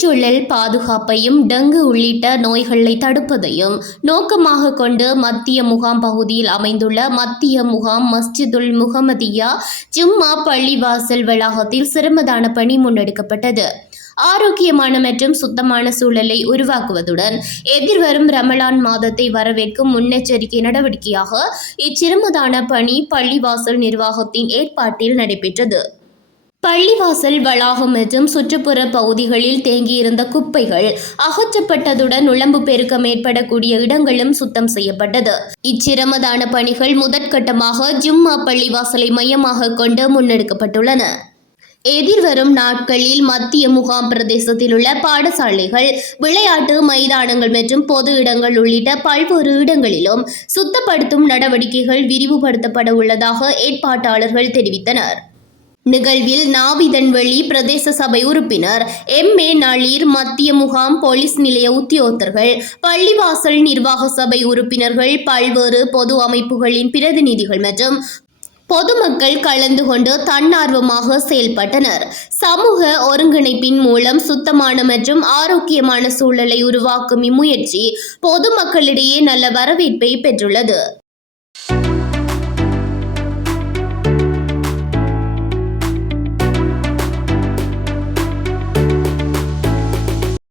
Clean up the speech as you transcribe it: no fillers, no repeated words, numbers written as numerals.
சுற்றுச்சூழல் பாதுகாப்பையும் டெங்கு உள்ளிட்ட நோய்களை தடுப்பதையும் நோக்கமாக கொண்டு மத்திய முகாம் பகுதியில் அமைந்துள்ள மத்திய முகாம் மஸ்ஜிதுல் முஹம்மதியா ஜும்மா பள்ளிவாசல் வளாகத்தில் சிரமதான பணி முன்னெடுக்கப்பட்டது. ஆரோக்கியமான மற்றும் சுத்தமான சூழலை உருவாக்குவதுடன் எதிர்வரும் ரமலான் மாதத்தை வரவேற்கும் முன்னெச்சரிக்கை நடவடிக்கையாக இச்சிரமதான பணி பள்ளிவாசல் நிர்வாகத்தின் ஏற்பாட்டில் நடைபெற்றது. பள்ளிவாசல் வளாகம் மற்றும் சுற்றுப்புற பகுதிகளில் தேங்கியிருந்த குப்பைகள் அகற்றப்பட்டதுடன் உடம்பு பெருக்கம் ஏற்படக்கூடிய இடங்களும் சுத்தம் செய்யப்பட்டது. இச்சிரமதான பணிகள் முதற்கட்டமாக ஜும்மா பள்ளிவாசலை மையமாக கொண்டு முன்னெடுக்கப்பட்டுள்ளன. எதிர்வரும் நாட்களில் மத்திய முகாம் பிரதேசத்தில் உள்ள பாடசாலைகள், விளையாட்டு மைதானங்கள் மற்றும் பொது இடங்கள் உள்ளிட்ட பல்வேறு இடங்களிலும் சுத்தப்படுத்தும் நடவடிக்கைகள் விரிவுபடுத்தப்பட உள்ளதாக ஏற்பாட்டாளர்கள் தெரிவித்தனர். நிகழ்வில் நாவிதன்வெளி பிரதேச சபை உறுப்பினர் எம்.ஏ. நளீர், மத்திய முகாம் போலீஸ் நிலைய உத்தியோகத்தர்கள், பள்ளிவாசல் நிர்வாக சபை உறுப்பினர்கள், பல்வேறு பொது அமைப்புகளின் பிரதிநிதிகள் மற்றும் பொதுமக்கள் கலந்து கொண்டு தன்னார்வமாக செயல்பட்டனர். சமூக ஒருங்கிணைப்பின் மூலம் சுத்தமான மற்றும் ஆரோக்கியமான சூழலை உருவாக்கும் இம்முயற்சி பொதுமக்களிடையே நல்ல வரவேற்பை பெற்றுள்ளது.